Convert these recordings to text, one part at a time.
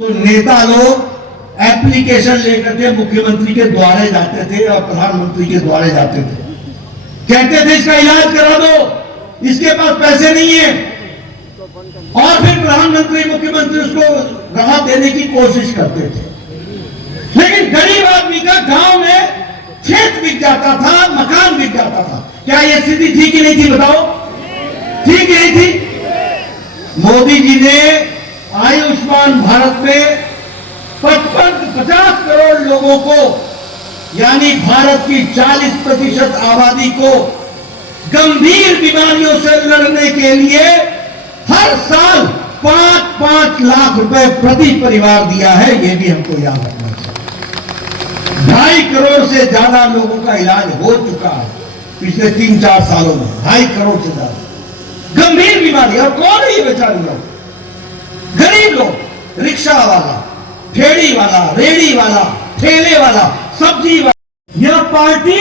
तो नेता लोग एप्लीकेशन लेकर के मुख्यमंत्री के द्वारे जाते थे और प्रधानमंत्री के द्वारे जाते थे, कहते थे इसका इलाज करा दो, इसके पास पैसे नहीं है, और फिर प्रधानमंत्री मुख्यमंत्री उसको राहत देने की कोशिश करते थे। लेकिन गरीब आदमी का गांव में खेत बिक जाता था, मकान बिक जाता था। क्या यह स्थिति थी कि नहीं थी? बताओ, थी कि नहीं थी? मोदी जी ने आयुष्मान भारत में 50 करोड़ लोगों को, यानी भारत की 40% आबादी को गंभीर बीमारियों से लड़ने के लिए हर साल 5-5 लाख रुपए प्रति परिवार दिया है। यह भी हमको याद रखना चाहिए। 2.5 करोड़ से ज्यादा लोगों का इलाज हो चुका है पिछले 3-4 सालों में। 2.5 करोड़ से ज्यादा गंभीर बीमारी। और कौन है ये बेचारे लोग? गरीब लोग, रिक्शा वाला, ठेली वाला, रेड़ी वाला, ठेले वाला, सब्जी वाला। यह पार्टी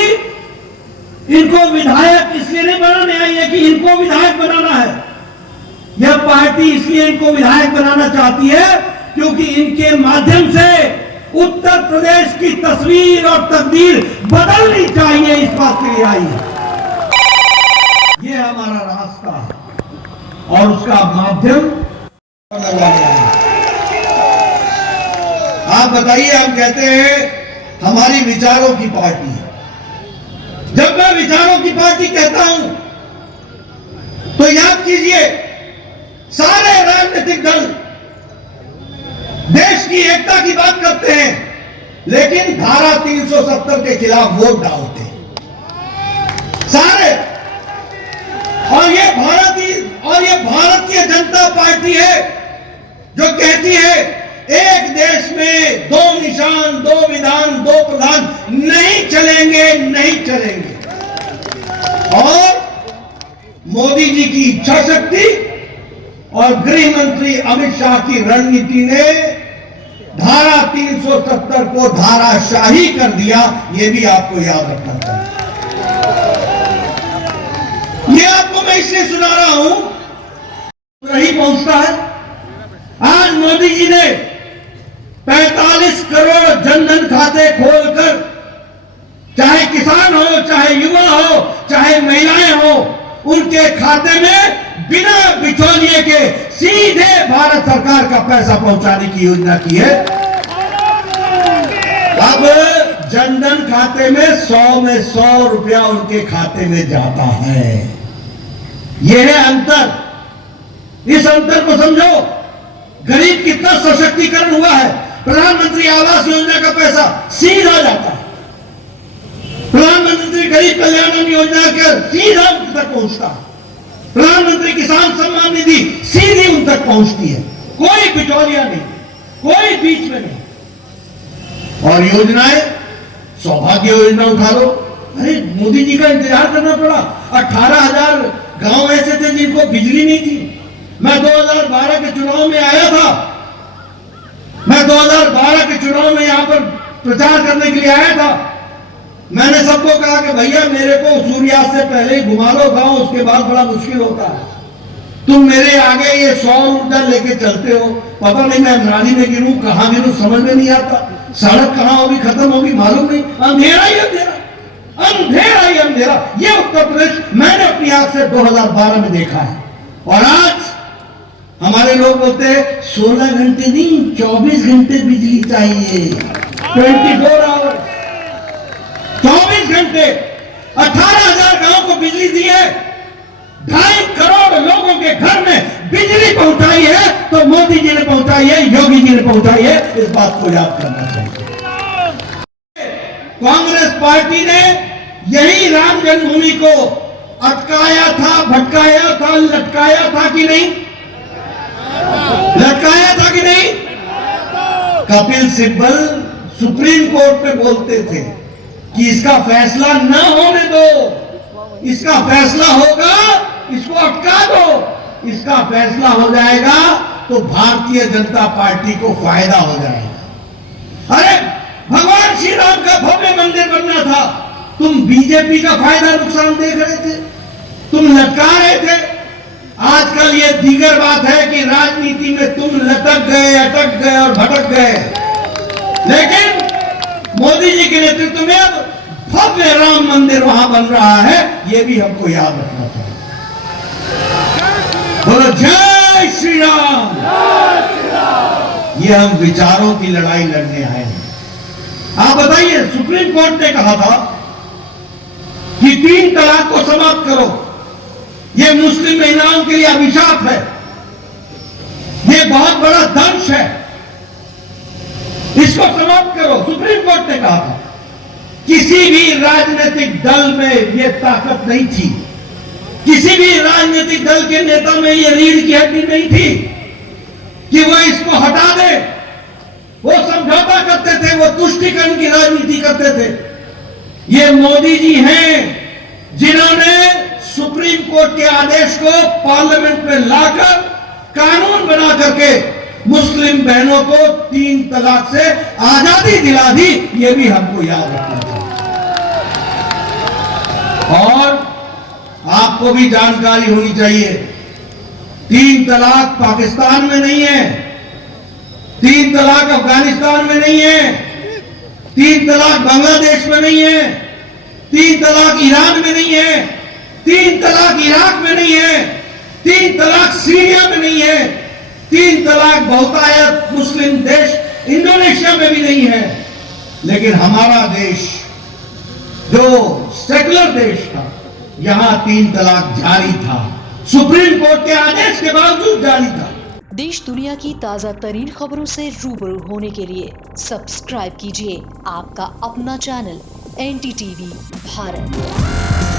इनको विधायक इसलिए नहीं बनाने आई है कि इनको विधायक बनाना है। यह पार्टी इसलिए इनको विधायक बनाना चाहती है क्योंकि इनके माध्यम से उत्तर प्रदेश की तस्वीर और तकदीर बदलनी चाहिए, इस बात के लिए आई है। यह हमारा रास्ता है और उसका माध्यम आप बताइए। हम कहते हैं हमारी विचारों की पार्टी है। जब मैं विचारों की पार्टी कहता हूं तो याद कीजिए, सारे राजनीतिक दल देश की एकता की बात करते हैं, लेकिन धारा 370 के खिलाफ वोट डालते हैं सारे। और ये भारतीय जनता पार्टी है जो कहती है एक देश में 2 निशान, 2 विधान, 2 प्रधान नहीं चलेंगे, नहीं चलेंगे। और मोदी जी की इच्छा शक्ति और गृह मंत्री अमित शाह की रणनीति ने धारा 370 को धाराशाही कर दिया। यह भी आपको याद रखना चाहिए। यह आपको मैं इसलिए सुना रहा हूं, नहीं पहुंचता है। आज मोदी जी ने 45 करोड़ जनधन खाते खोलकर, चाहे किसान हो, चाहे युवा हो, चाहे महिलाएं हो, उनके खाते में बिना बिचौलिए के सीधे भारत सरकार का पैसा पहुंचाने की योजना की है। अब जनधन खाते में 100 में 100 रुपया उनके खाते में जाता है। यह है अंतर। इस अंतर को समझो। गरीब कितना सशक्तिकरण हुआ है। प्रधानमंत्री आवास योजना का पैसा सीधा जाता है, प्रधानमंत्री गरीब कल्याण योजना का सीधा उन तक पहुंचता है, प्रधानमंत्री किसान सम्मान निधि सीधी उन तक पहुंचती है। कोई बिचौलिया नहीं, कोई बीच में नहीं। और योजनाएं, सौभाग्य योजना उठा लो। अरे मोदी जी का इंतजार करना पड़ा। 18,000 गांव ऐसे थे जिनको बिजली नहीं थी। मैं 2012 के चुनाव में आया था। मैं 2012 के चुनाव में यहां पर प्रचार करने के लिए आया था। मैंने सबको कहा कि भैया मेरे को सूर्यास्त से पहले ही घुमा लो गांव, उसके बाद बड़ा मुश्किल होता है। तुम मेरे आगे ये 100 ऊर्जा लेके चलते हो, पता नहीं मैं नाली में गिरूं, कहां गिरूं, समझ में नहीं आता। सड़क कहां होगी, खत्म होगी, मालूम नहीं। अंधेरा ही अंधेरा, अंधेरा ही अंधेरा। ये उत्तर प्रदेश मैंने अपनी आंख से 2012 में देखा है। और आज हमारे लोग बोलते हैं 16 घंटे नहीं, 24 घंटे बिजली चाहिए। 24 आवर, 24 घंटे। 18,000 गांव को बिजली दी है, 2.5 करोड़ लोगों के घर में बिजली पहुंचाई है। तो मोदी जी ने पहुंचाई है, योगी जी ने पहुंचाई है। इस बात को याद करना चाहिए। कांग्रेस पार्टी ने यही राम जन्मभूमि को अटकाया था, भटकाया था, लटकाया था कि नहीं? लटकाया था कि नहीं? कपिल सिब्बल सुप्रीम कोर्ट में बोलते थे कि इसका फैसला न होने दो, इसका फैसला होगा, इसको अटका दो। इसका फैसला हो जाएगा तो भारतीय जनता पार्टी को फायदा हो जाएगा। अरे भगवान श्री राम का भव्य मंदिर बनना था, तुम बीजेपी का फायदा नुकसान देख रहे थे, तुम लटका रहे थे। आजकल ये दीगर बात है कि राजनीति में तुम लटक भटक गए और भटक गए। लेकिन मोदी जी के नेतृत्व में अब भव्य राम मंदिर वहां बन रहा है, यह भी हमको याद रखना चाहिए। बोलो जय श्री राम। ये हम विचारों की लड़ाई लड़ने आए हैं। आप बताइए, सुप्रीम कोर्ट ने कहा था कि 3 तलाक को समाप्त करो, यह मुस्लिम महिलाओं के लिए अभिशाप है, यह बहुत बड़ा दंश है, इसको समाप्त करो। सुप्रीम कोर्ट ने कहा था। किसी भी राजनीतिक दल में यह ताकत नहीं थी, किसी भी राजनीतिक दल के नेता में यह रीढ़ की हड्डी नहीं थी कि वह इसको हटा दे। वो समझौता करते थे, वो तुष्टीकरण की राजनीति करते थे। ये मोदी जी हैं जिन्होंने सुप्रीम कोर्ट के आदेश को पार्लियामेंट में लाकर कानून बना करके मुस्लिम बहनों को 3 तलाक से आजादी दिला दी। ये भी हमको याद रखना चाहिए। और आपको भी जानकारी होनी चाहिए, 3 तलाक पाकिस्तान में नहीं है, 3 तलाक अफगानिस्तान में नहीं है, 3 तलाक बांग्लादेश में नहीं है, 3 तलाक ईरान में नहीं है, 3 तलाक इराक में नहीं है, 3 तलाक सीरिया में नहीं है, 3 तलाक बहुतायत मुस्लिम देश इंडोनेशिया में भी नहीं है। लेकिन हमारा देश जो सेकुलर देश था, यहां 3 तलाक जारी था, सुप्रीम कोर्ट के आदेश के बावजूद जारी था। देश दुनिया की ताज़ा तरीन खबरों से रूबरू होने के लिए सब्सक्राइब कीजिए आपका अपना चैनल NDTV भारत।